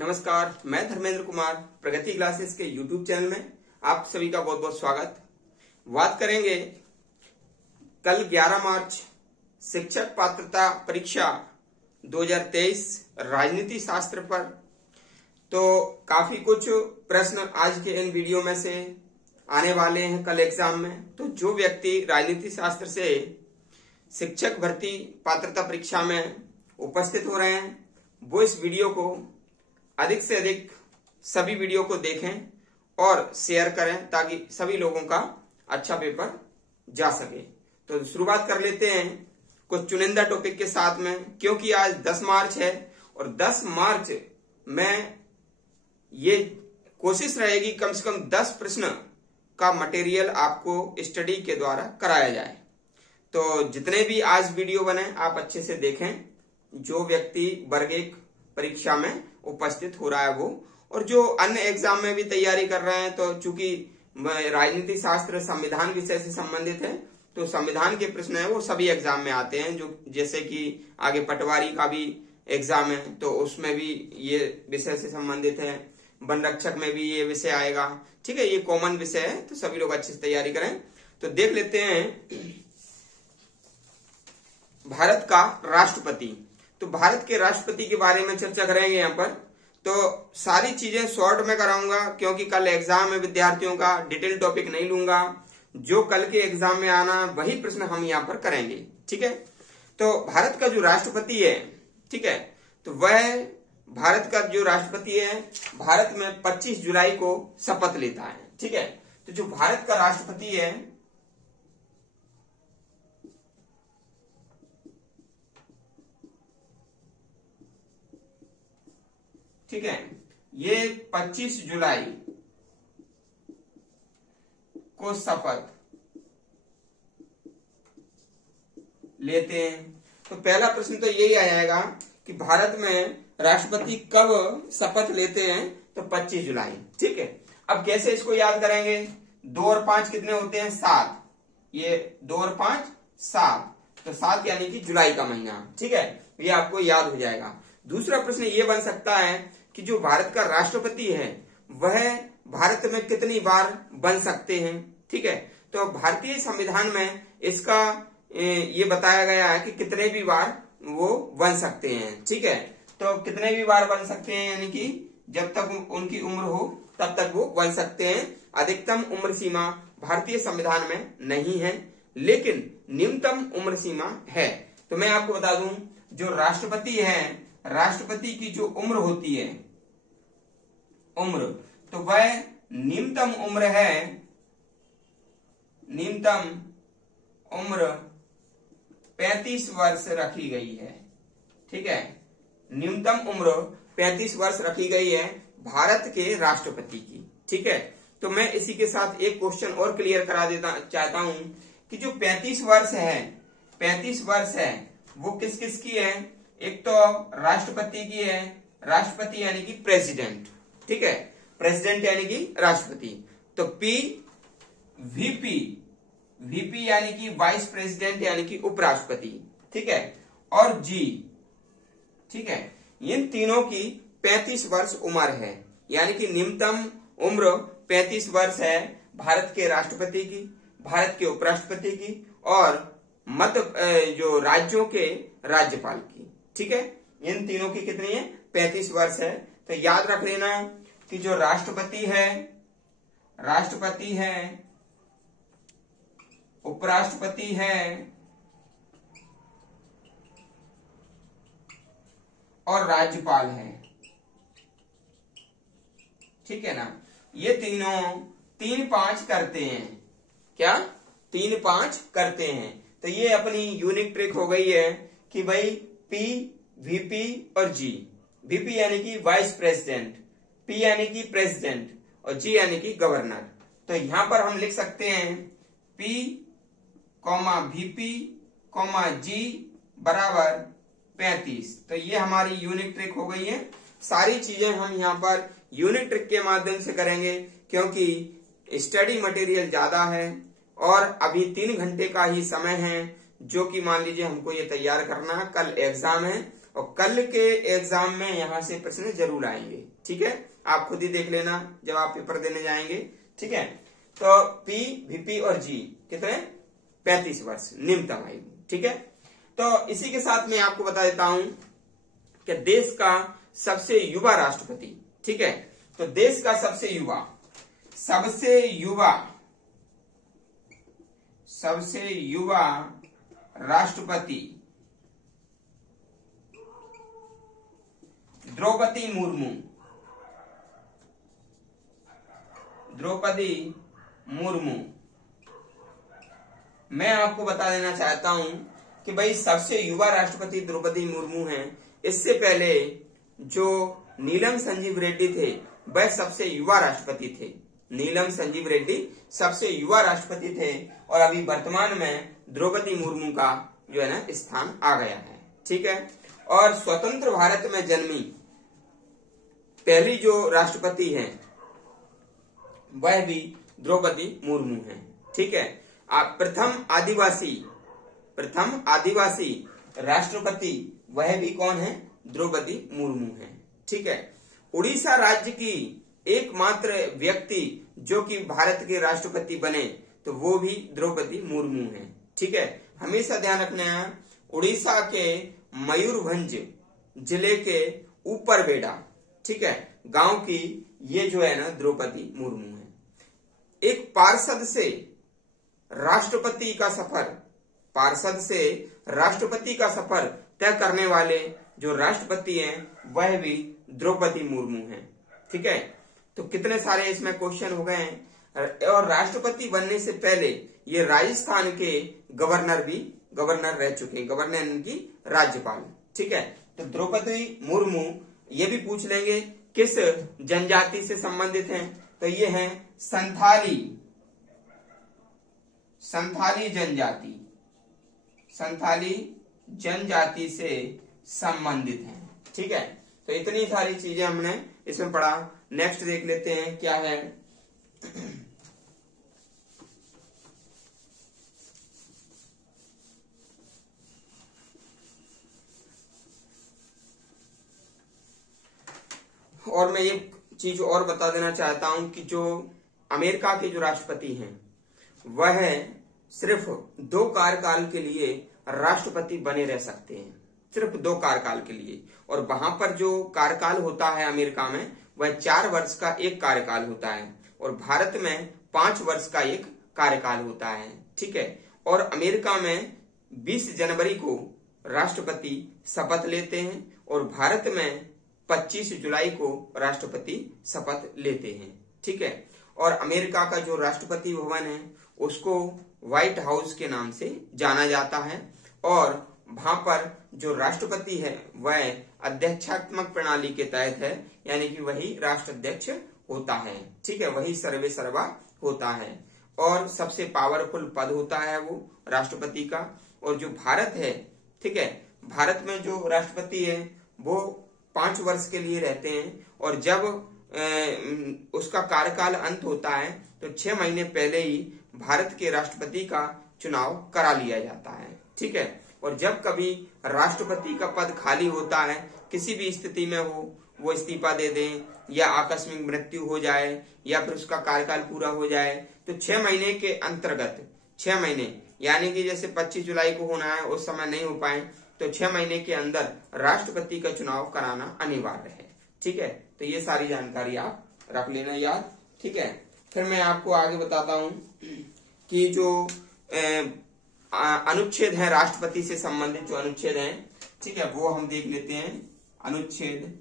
नमस्कार, मैं धर्मेंद्र कुमार प्रगति क्लासेस के YouTube चैनल में आप सभी का बहुत बहुत स्वागत। बात करेंगे कल 11 मार्च शिक्षक पात्रता परीक्षा 2023 राजनीति शास्त्र पर। तो काफी कुछ प्रश्न आज के इन वीडियो में से आने वाले हैं कल एग्जाम में। तो जो व्यक्ति राजनीति शास्त्र से शिक्षक भर्ती पात्रता परीक्षा में उपस्थित हो रहे हैं वो इस वीडियो को अधिक से अधिक सभी वीडियो को देखें और शेयर करें ताकि सभी लोगों का अच्छा पेपर जा सके। तो शुरुआत कर लेते हैं कुछ चुनिंदा टॉपिक के साथ में, क्योंकि आज 10 मार्च है और 10 मार्च में ये कोशिश रहेगी कम से कम 10 प्रश्न का मटेरियल आपको स्टडी के द्वारा कराया जाए। तो जितने भी आज वीडियो बने आप अच्छे से देखें, जो व्यक्ति वर्ग 1 परीक्षा में उपस्थित हो रहा है वो, और जो अन्य एग्जाम में भी तैयारी कर रहे हैं। तो चूंकि राजनीति शास्त्र संविधान विषय से संबंधित है तो संविधान के प्रश्न है वो सभी एग्जाम में आते हैं। जो जैसे कि आगे पटवारी का भी एग्जाम है तो उसमें भी ये विषय से संबंधित है, वन रक्षक में भी ये विषय आएगा। ठीक है, ये कॉमन विषय है तो सभी लोग अच्छे से तैयारी करें। तो देख लेते हैं भारत का राष्ट्रपति। तो भारत के राष्ट्रपति के बारे में चर्चा करेंगे यहाँ पर। तो सारी चीजें शॉर्ट में कराऊंगा क्योंकि कल एग्जाम में विद्यार्थियों का डिटेल टॉपिक नहीं लूंगा। जो कल के एग्जाम में आना वही प्रश्न हम यहाँ पर करेंगे। ठीक है, तो भारत का जो राष्ट्रपति है, ठीक है, तो वह भारत का जो राष्ट्रपति है भारत में 25 जुलाई को शपथ लेता है। ठीक है, तो जो भारत का राष्ट्रपति है ठीक है, ये 25 जुलाई को शपथ लेते हैं। तो पहला प्रश्न तो यही आ जाएगा कि भारत में राष्ट्रपति कब शपथ लेते हैं, तो 25 जुलाई। ठीक है, अब कैसे इसको याद करेंगे? 2 और 5 कितने होते हैं? 7। ये 2 और 5 7, तो 7 यानी कि जुलाई का महीना। ठीक है, ये आपको याद हो जाएगा। दूसरा प्रश्न ये बन सकता है कि जो भारत का राष्ट्रपति है वह भारत में कितनी बार बन सकते हैं। ठीक है, तो भारतीय संविधान में इसका ये बताया गया है कि कितने भी बार वो बन सकते हैं। ठीक है, तो कितने भी बार बन सकते हैं यानी कि जब तक उनकी उम्र हो तब तक वो बन सकते हैं। अधिकतम उम्र सीमा भारतीय संविधान में नहीं है, लेकिन न्यूनतम उम्र सीमा है। तो मैं आपको बता दूं, जो राष्ट्रपति है, राष्ट्रपति की जो उम्र होती है उम्र, तो वह न्यूनतम उम्र है, न्यूनतम उम्र 35 वर्ष रखी गई है। ठीक है, न्यूनतम उम्र 35 वर्ष रखी गई है भारत के राष्ट्रपति की। ठीक है, तो मैं इसी के साथ एक क्वेश्चन और क्लियर करा देता चाहता हूं कि जो 35 वर्ष है, 35 वर्ष है वो किस किस की है? एक तो राष्ट्रपति की है, राष्ट्रपति यानी कि प्रेसिडेंट। ठीक है, प्रेसिडेंट यानी कि राष्ट्रपति। तो पी, वीपी, वीपी यानी कि वाइस प्रेसिडेंट यानी कि उपराष्ट्रपति। ठीक है, और जी। ठीक है, इन तीनों की 35 वर्ष उम्र है, यानी कि न्यूनतम उम्र 35 वर्ष है भारत के राष्ट्रपति की, भारत के उपराष्ट्रपति की और मध्य जो राज्यों के राज्यपाल की। ठीक है, इन तीनों की कितनी है? 35 वर्ष है। तो याद रख लेना कि जो राष्ट्रपति है, राष्ट्रपति है, उपराष्ट्रपति है और राज्यपाल है। ठीक है ना, ये तीनों 3-5 करते हैं। क्या? 3-5 करते हैं। तो ये अपनी यूनिक ट्रिक हो गई है कि भाई पी, वीपी और जी। वीपी यानी कि वाइस प्रेसिडेंट, पी यानी कि प्रेसिडेंट और जी यानी कि गवर्नर। तो यहां पर हम लिख सकते हैं पी, वीपी, जी बराबर 35। तो ये हमारी यूनिक ट्रिक हो गई है। सारी चीजें हम यहाँ पर यूनिक ट्रिक के माध्यम से करेंगे क्योंकि स्टडी मटेरियल ज्यादा है और अभी 3 घंटे का ही समय है, जो कि मान लीजिए हमको ये तैयार करना है। कल एग्जाम है और कल के एग्जाम में यहां से प्रश्न जरूर आएंगे। ठीक है, आप खुद ही देख लेना जब आप पेपर देने जाएंगे। ठीक है, तो पी, वीपी और जी कितने 35 वर्ष निम्नतम आयु। ठीक है, तो इसी के साथ मैं आपको बता देता हूं कि देश का सबसे युवा राष्ट्रपति। ठीक है, तो देश का सबसे युवा राष्ट्रपति द्रौपदी मुर्मू। मैं आपको बता देना चाहता हूं कि भाई सबसे युवा राष्ट्रपति द्रौपदी मुर्मू हैं। इससे पहले जो नीलम संजीव रेड्डी थे वह सबसे युवा राष्ट्रपति थे। नीलम संजीव रेड्डी सबसे युवा राष्ट्रपति थे और अभी वर्तमान में द्रौपदी मुर्मू का जो है ना स्थान आ गया है। ठीक है, और स्वतंत्र भारत में जन्मी पहली जो राष्ट्रपति हैं वह भी द्रौपदी मुर्मू हैं। ठीक है, प्रथम आदिवासी राष्ट्रपति वह भी कौन है, द्रौपदी मुर्मू हैं। ठीक है, उड़ीसा राज्य की एकमात्र व्यक्ति जो कि भारत के राष्ट्रपति बने तो वो भी द्रौपदी मुर्मू हैं। ठीक है, हमेशा ध्यान रखना है उड़ीसा के मयूरभंज जिले के ऊपर बेड़ा, ठीक है, गांव की ये जो है ना द्रौपदी मुर्मू है। एक पार्षद से राष्ट्रपति का सफर तय करने वाले जो राष्ट्रपति हैं वह भी द्रौपदी मुर्मू हैं। ठीक है, तो कितने सारे इसमें क्वेश्चन हो गए हैं। और राष्ट्रपति बनने से पहले ये राजस्थान के गवर्नर रह चुके हैं, गवर्नर इनकी राज्यपाल। ठीक है, तो द्रौपदी मुर्मू ये भी पूछ लेंगे किस जनजाति से संबंधित हैं, तो ये हैं संथाली जनजाति से संबंधित हैं। ठीक है, तो इतनी सारी चीजें हमने इसमें पढ़ा। नेक्स्ट देख लेते हैं क्या है। और मैं एक चीज और बता देना चाहता हूं कि जो अमेरिका के जो राष्ट्रपति हैं वह सिर्फ 2 कार्यकाल के लिए राष्ट्रपति बने रह सकते हैं, सिर्फ 2 कार्यकाल के लिए। और वहां पर जो कार्यकाल होता है अमेरिका में वह 4 वर्ष का एक कार्यकाल होता है और भारत में 5 वर्ष का एक कार्यकाल होता है। ठीक है, और अमेरिका में 20 जनवरी को राष्ट्रपति शपथ लेते हैं और भारत में 25 जुलाई को राष्ट्रपति शपथ लेते हैं। ठीक है, और अमेरिका का जो राष्ट्रपति भवन है उसको व्हाइट हाउस के नाम से जाना जाता है और वहां पर जो राष्ट्रपति है वह अध्यक्षात्मक प्रणाली के तहत है, यानी कि वही राष्ट्राध्यक्ष होता है। ठीक है, वही सर्वे सर्वा होता है और सबसे पावरफुल पद होता है वो राष्ट्रपति का। और जो भारत है, ठीक है, भारत में जो राष्ट्रपति है वो 5 वर्ष के लिए रहते हैं और जब उसका कार्यकाल अंत होता है तो 6 महीने पहले ही भारत के राष्ट्रपति का चुनाव करा लिया जाता है। ठीक है, और जब कभी राष्ट्रपति का पद खाली होता है, किसी भी स्थिति में वो इस्तीफा दे दें या आकस्मिक मृत्यु हो जाए या फिर उसका कार्यकाल पूरा हो जाए तो 6 महीने के अंतर्गत 6 महीने यानी कि जैसे 25 जुलाई को होना है उस समय नहीं हो पाए तो 6 महीने के अंदर राष्ट्रपति का चुनाव कराना अनिवार्य है। ठीक है, तो ये सारी जानकारी आप रख लेना याद। ठीक है, फिर मैं आपको आगे बताता हूं कि जो अनुच्छेद है राष्ट्रपति से संबंधित जो अनुच्छेद हैं, ठीक है, वो हम देख लेते हैं। अनुच्छेद,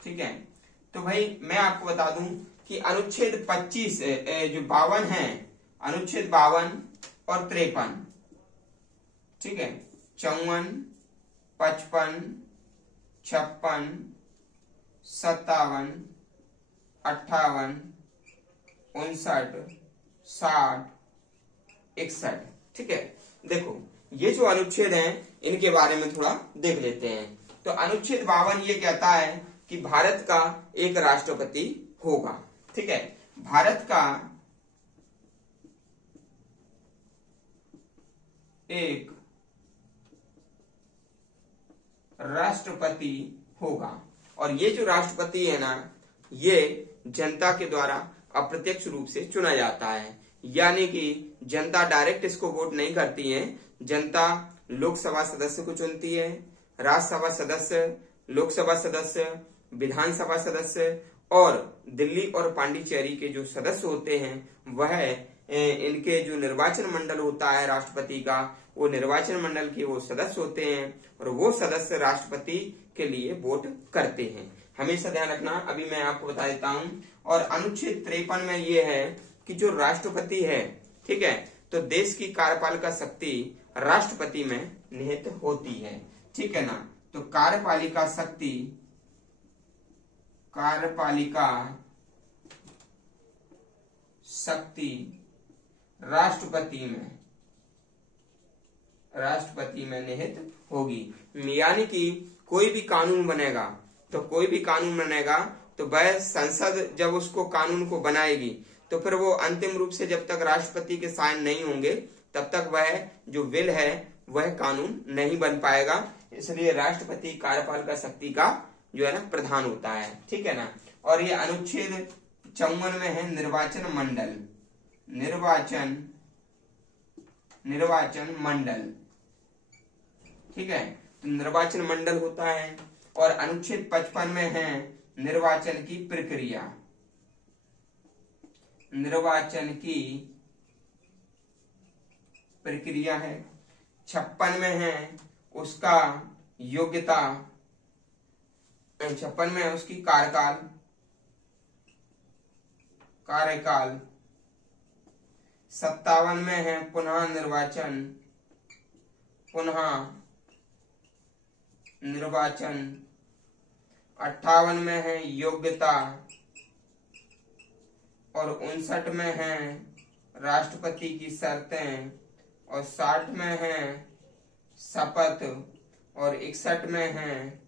ठीक है, तो भाई मैं आपको बता दूं कि अनुच्छेद 25 जो 52 है, अनुच्छेद 52 और 53, ठीक है, 54, 55, 56, 57, 58, 59, 60, 61। ठीक है, देखो ये जो अनुच्छेद हैं इनके बारे में थोड़ा देख लेते हैं। तो अनुच्छेद 52 ये कहता है कि भारत का एक राष्ट्रपति होगा। ठीक है, भारत का एक राष्ट्रपति होगा। और ये जो राष्ट्रपति है ना, ये जनता के द्वारा अप्रत्यक्ष रूप से चुना जाता है, यानी कि जनता डायरेक्ट इसको वोट नहीं करती है। जनता लोकसभा सदस्य को चुनती है, राज्यसभा सदस्य, लोकसभा सदस्य, विधानसभा सदस्य और दिल्ली और पांडिचेरी के जो सदस्य होते हैं वह इनके जो निर्वाचन मंडल होता है राष्ट्रपति का, वो निर्वाचन मंडल के वो सदस्य होते हैं और वो सदस्य राष्ट्रपति के लिए वोट करते हैं। हमेशा ध्यान रखना। अभी मैं आपको बता देता हूं। और अनुच्छेद 53 में ये है कि जो राष्ट्रपति है, ठीक है, तो देश की कार्यपालिका शक्ति राष्ट्रपति में निहित होती है, ठीक है ना। तो कार्यपालिका शक्ति राष्ट्रपति में निहित होगी। यानी कि कोई भी कानून बनेगा तो वह संसद जब उसको कानून को बनाएगी तो फिर वो अंतिम रूप से जब तक राष्ट्रपति के साइन नहीं होंगे तब तक वह जो बिल है वह कानून नहीं बन पाएगा। इसलिए राष्ट्रपति कार्यपालिका शक्ति का जो है ना प्रधान होता है, ठीक है ना। और ये अनुच्छेद 54 में है निर्वाचन मंडल, ठीक है। तो निर्वाचन मंडल होता है। और अनुच्छेद 55 में है निर्वाचन की प्रक्रिया है। 56 में है उसका योग्यता, 56 में है उसकी कार्यकाल। 57 में है पुनः निर्वाचन। 58 में है योग्यता और 59 में है राष्ट्रपति की शर्तें और 60 में है शपथ और 61 में है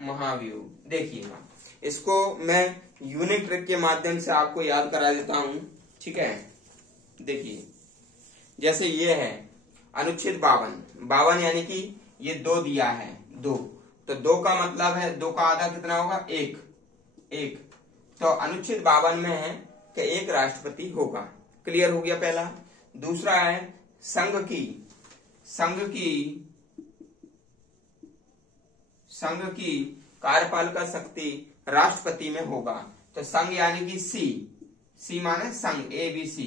महाभियोग। देखिएगा, इसको मैं यूनिट ट्रिक के माध्यम से आपको याद करा देता हूं, ठीक है। देखिए, जैसे ये है अनुच्छेद 52 यानी कि ये 2 दिया है, 2, तो 2 का मतलब है 2 का आधा कितना होगा, 1। तो अनुच्छेद 52 में है कि एक राष्ट्रपति होगा। क्लियर हो गया पहला। दूसरा है संघ की कार्यपालिका शक्ति राष्ट्रपति में होगा। तो संघ यानी कि सी माने संघ, ABC,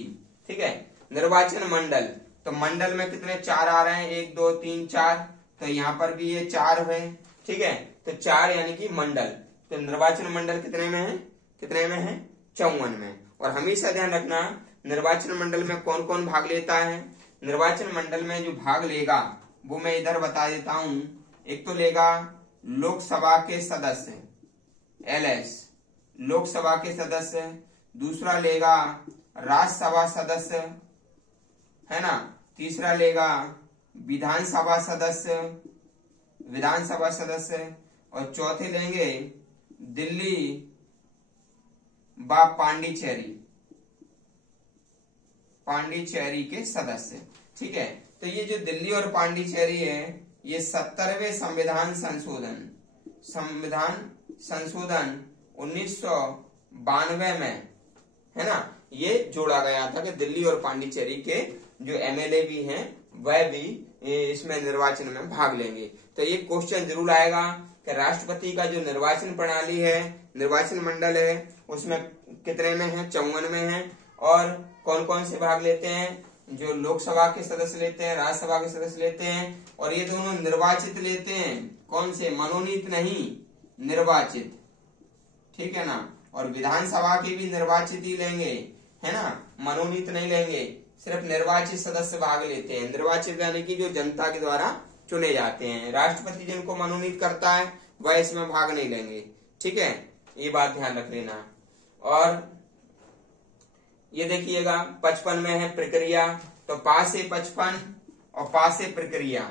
ठीक है। निर्वाचन मंडल, तो मंडल में कितने 4 आ रहे हैं, 1 2 3 4, तो यहाँ पर भी ये 4 है, ठीक है। तो 4 यानी कि मंडल। तो निर्वाचन मंडल कितने में है 54 में। और हमेशा ध्यान रखना, निर्वाचन मंडल में कौन कौन भाग लेता है। निर्वाचन मंडल में जो भाग लेगा वो मैं इधर बता देता हूं। एक तो लेगा लोकसभा के सदस्य, LS, लोकसभा के सदस्य। दूसरा लेगा राज्यसभा सदस्य, है ना। तीसरा लेगा विधानसभा सदस्य और चौथे लेंगे दिल्ली व पांडिचेरी के सदस्य, ठीक है। तो ये जो दिल्ली और पांडिचेरी है ये 70वें संविधान संशोधन 1992 में, है ना, ये जोड़ा गया था कि दिल्ली और पांडिचेरी के जो MLA भी हैं वह भी इसमें निर्वाचन में भाग लेंगे। तो ये क्वेश्चन जरूर आएगा कि राष्ट्रपति का जो निर्वाचन प्रणाली है, निर्वाचन मंडल है, उसमें कितने में है, 54 में है। और कौन कौन से भाग लेते हैं, जो लोकसभा के सदस्य लेते हैं, राज्यसभा के सदस्य लेते हैं, और ये दोनों निर्वाचित लेते हैं। कौन से, मनोनीत नहीं, निर्वाचित, ठीक है ना। और विधानसभा के भी निर्वाचित ही लेंगे, है ना, मनोनीत नहीं लेंगे, सिर्फ निर्वाचित सदस्य भाग लेते हैं। निर्वाचित यानी कि जो जनता के द्वारा चुने जाते हैं। राष्ट्रपति जिनको मनोनीत करता है वह इसमें भाग नहीं लेंगे, ठीक है, ये बात ध्यान रख लेना। और ये देखिएगा 55 में है प्रक्रिया, तो पा से 55 और पा से प्रक्रिया,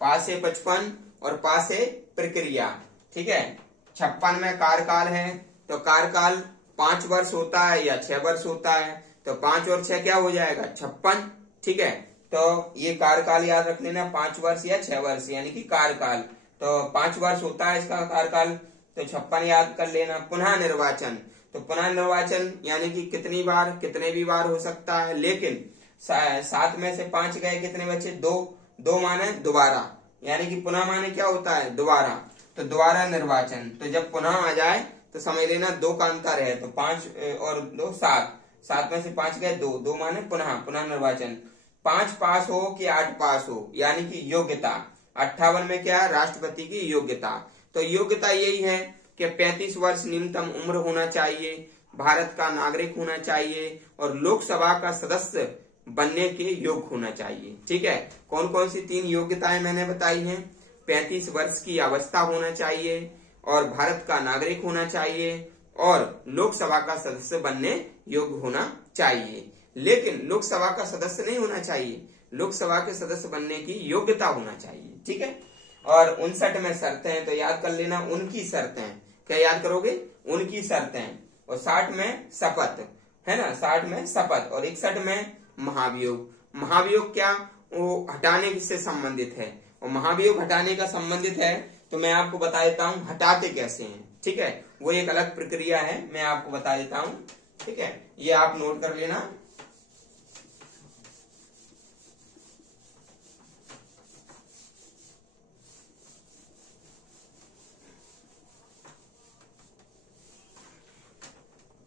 पा से 55 और पा से प्रक्रिया, ठीक है। 56 में कार्यकाल है, तो कार्यकाल 5 वर्ष होता है या 6 वर्ष होता है, तो 5 और 6 क्या हो जाएगा, 56, ठीक है। तो ये कार्यकाल याद रख लेना, 5 वर्ष या 6 वर्ष, यानी कि कार्यकाल। तो 5 वर्ष होता है इसका कार्यकाल, तो 56 याद कर लेना। पुनः निर्वाचन, तो पुनः निर्वाचन यानी कि कितनी बार, कितने भी बार हो सकता है, लेकिन 7 में से 5 गए, कितने बचे, 2 माने दोबारा, यानी कि पुनः माने क्या होता है, दोबारा। तो दोबारा निर्वाचन, तो जब पुनः आ जाए तो समझ लेना 2 का अंतर है, तो 5 और 2 7, 7 में से 5 गए, 2 माने पुनः निर्वाचन। 5 पास हो कि 8 पास हो, यानी कि योग्यता। 58 में क्या है, राष्ट्रपति की योग्यता। तो योग्यता यही है कि 35 वर्ष न्यूनतम उम्र होना चाहिए, भारत का नागरिक होना चाहिए और लोकसभा का सदस्य बनने के योग्य होना चाहिए। ठीक है, कौन कौन सी 3 योग्यताएं मैंने बताई हैं? 35 वर्ष की अवस्था होना चाहिए और भारत का नागरिक होना चाहिए और लोकसभा का सदस्य बनने योग्य होना चाहिए। लेकिन लोकसभा का सदस्य नहीं होना चाहिए, लोकसभा के सदस्य बनने की योग्यता होना चाहिए। ठीक है, और 59 में शर्तें हैं, तो याद कर लेना उनकी शर्तें। क्या याद करोगे? उनकी शर्तें। और 60 में शपथ है ना, 60 में शपथ, और 61 में महाभियोग। महाभियोग क्या, वो हटाने से संबंधित है, और महाभियोग हटाने का संबंधित है, तो मैं आपको बता देता हूँ हटाते कैसे हैं। ठीक है, वो एक अलग प्रक्रिया है, मैं आपको बता देता हूँ। ठीक है, ये आप नोट कर लेना।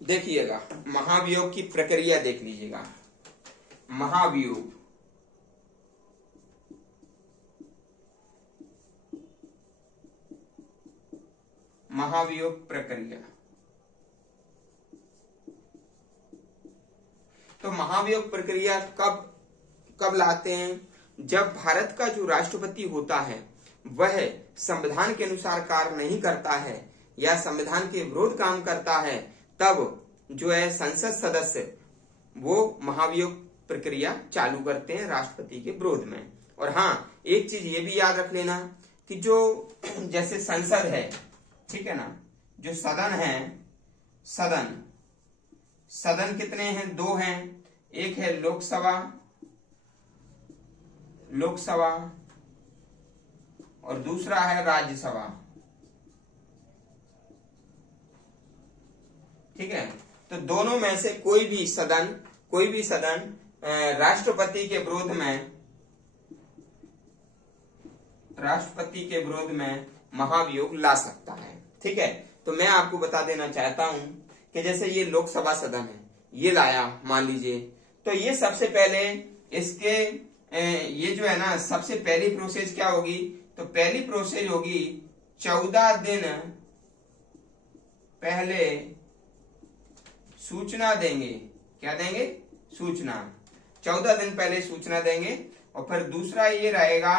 देखिएगा, महाभियोग की प्रक्रिया देख लीजिएगा। महाभियोग, महाभियोग प्रक्रिया। तो महाभियोग प्रक्रिया कब लाते हैं? जब भारत का जो राष्ट्रपति होता है वह संविधान के अनुसार कार्य नहीं करता है या संविधान के विरोध काम करता है, तब जो है संसद सदस्य वो महाभियोग प्रक्रिया चालू करते हैं राष्ट्रपति के विरोध में। और हाँ, एक चीज ये भी याद रख लेना कि जो जैसे संसद है, ठीक है ना, जो सदन है, सदन कितने हैं? 2 हैं। एक है लोकसभा और दूसरा है राज्यसभा। ठीक है, तो दोनों में से कोई भी सदन राष्ट्रपति के विरोध में महाभियोग ला सकता है। ठीक है, तो मैं आपको बता देना चाहता हूं कि जैसे ये लोकसभा सदन है, ये लाया मान लीजिए, तो ये सबसे पहले इसके ये जो है ना, सबसे पहली प्रोसेस क्या होगी? तो पहली प्रोसेस होगी 14 दिन पहले सूचना देंगे। क्या देंगे? सूचना। 14 दिन पहले सूचना देंगे। और फिर दूसरा ये रहेगा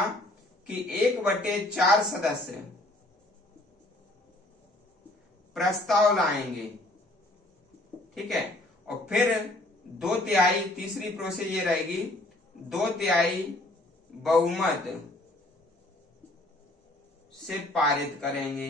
कि 1/4 सदस्य प्रस्ताव लाएंगे। ठीक है, और फिर 2/3, तीसरी प्रोसेस ये रहेगी, 2/3 बहुमत से पारित करेंगे।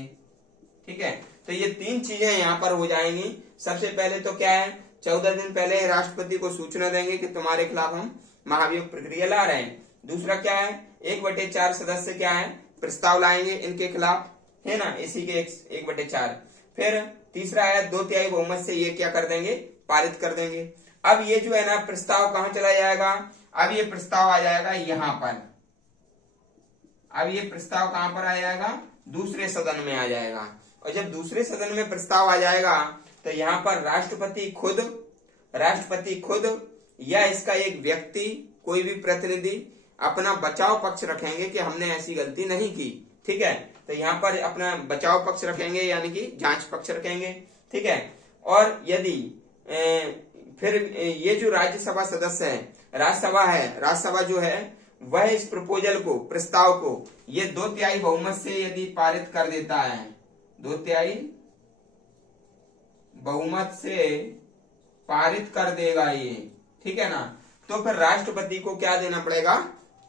ठीक है, तो ये 3 चीजें यहां पर हो जाएंगी। सबसे पहले तो क्या है, 14 दिन पहले राष्ट्रपति को सूचना देंगे कि तुम्हारे खिलाफ हम महाभियोग प्रक्रिया ला रहे हैं। दूसरा क्या है, 1/4 सदस्य क्या है, प्रस्ताव लाएंगे इनके खिलाफ, है ना, इसी के 1/4। फिर तीसरा है 2/3 बहुमत से ये क्या कर देंगे, पारित कर देंगे। अब ये जो है ना प्रस्ताव कहां चला जाएगा? अब ये प्रस्ताव आ जाएगा यहां पर। अब ये प्रस्ताव कहां पर आ जाएगा? दूसरे सदन में आ जाएगा। और जब दूसरे सदन में प्रस्ताव आ जाएगा तो यहाँ पर राष्ट्रपति खुद या इसका एक व्यक्ति, कोई भी प्रतिनिधि अपना बचाव पक्ष रखेंगे कि हमने ऐसी गलती नहीं की। ठीक है, तो यहाँ पर अपना बचाव पक्ष रखेंगे, यानी कि जांच पक्ष रखेंगे। ठीक है, और यदि फिर ये जो राज्यसभा सदस्य है, राज्यसभा जो है वह इस प्रस्ताव को ये 2/3 बहुमत से यदि पारित कर देता है, 2/3 बहुमत से पारित कर देगा ये, ठीक है ना, तो फिर राष्ट्रपति को क्या देना पड़ेगा?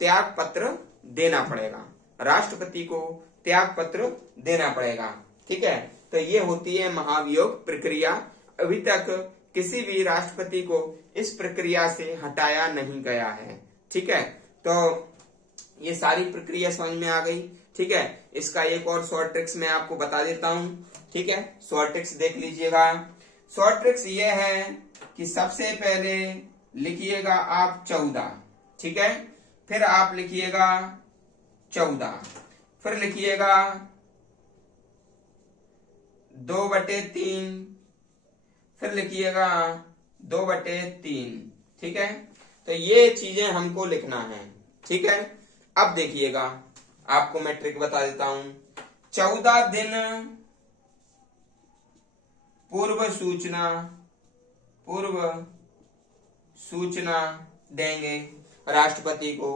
त्याग पत्र देना पड़ेगा। राष्ट्रपति को त्याग पत्र देना पड़ेगा। ठीक है, तो ये होती है महाभियोग प्रक्रिया। अभी तक किसी भी राष्ट्रपति को इस प्रक्रिया से हटाया नहीं गया है। ठीक है, तो ये सारी प्रक्रिया समझ में आ गई। ठीक है, इसका एक और शॉर्ट ट्रिक्स मैं आपको बता देता हूं। ठीक है, शॉर्ट ट्रिक्स देख लीजिएगा। शॉर्ट ट्रिक्स ये है कि सबसे पहले लिखिएगा आप 14। ठीक है, फिर आप लिखिएगा 14, फिर लिखिएगा 2/3, फिर लिखिएगा 2/3। ठीक है, तो ये चीजें हमको लिखना है। ठीक है, अब देखिएगा आपको मैं ट्रिक बता देता हूं। 14 दिन पूर्व सूचना देंगे राष्ट्रपति को।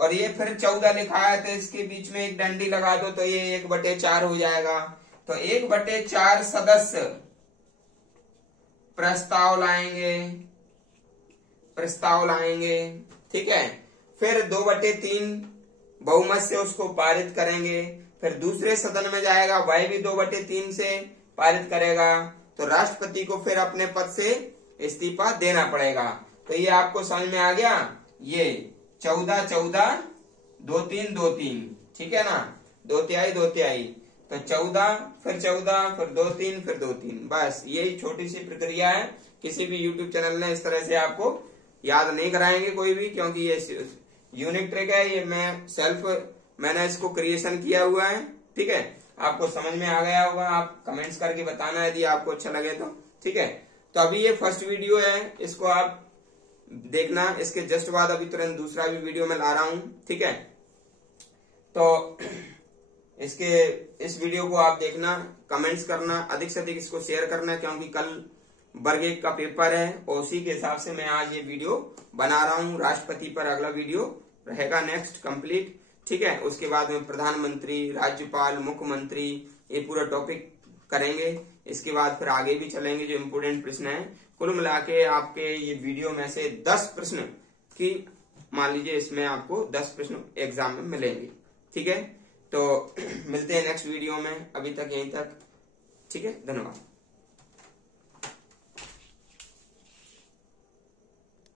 और ये फिर 14 लिखा है तो इसके बीच में एक डंडी लगा दो तो ये 1/4 हो जाएगा। तो 1/4 सदस्य प्रस्ताव लाएंगे। ठीक है, फिर 2/3 बहुमत से उसको पारित करेंगे। फिर दूसरे सदन में जाएगा, वह भी 2/3 से पारित करेगा। तो राष्ट्रपति को फिर अपने पद से इस्तीफा देना पड़ेगा। तो ये आपको समझ में आ गया। ये 14 14 2 3 2 3, ठीक है ना, 2 तिहाई 2 तिहाई। तो 14 फिर 14 फिर 2 3 फिर 2 3, बस यही छोटी सी प्रक्रिया है। किसी भी यूट्यूब चैनल ने इस तरह से आपको याद नहीं कराएंगे कोई भी, क्योंकि ये यूनिक ट्रिक है। ये मैंने इसको क्रिएशन किया हुआ है। ठीक है, आपको समझ में आ गया होगा। आप कमेंट्स करके बताना यदि आपको अच्छा लगे तो। ठीक है, तो अभी ये फर्स्ट वीडियो है, इसको आप देखना। इसके जस्ट बाद अभी तुरंत दूसरा भी वीडियो में ला रहा हूं। ठीक है, तो इस वीडियो को आप देखना, कमेंट्स करना, अधिक से अधिक इसको शेयर करना, क्योंकि कल वर्ग 1 का पेपर है और उसी के हिसाब से मैं आज ये वीडियो बना रहा हूं। राष्ट्रपति पर अगला वीडियो रहेगा नेक्स्ट कंप्लीट। ठीक है, उसके बाद में प्रधानमंत्री, राज्यपाल, मुख्यमंत्री, ये पूरा टॉपिक करेंगे। इसके बाद फिर आगे भी चलेंगे जो इम्पोर्टेंट प्रश्न है। कुल मिला के आपके ये वीडियो में से 10 प्रश्न की मान लीजिए इसमें आपको 10 प्रश्न एग्जाम में मिलेंगे। ठीक है, तो मिलते हैं नेक्स्ट वीडियो में। अभी तक यहीं तक। ठीक है, धन्यवाद।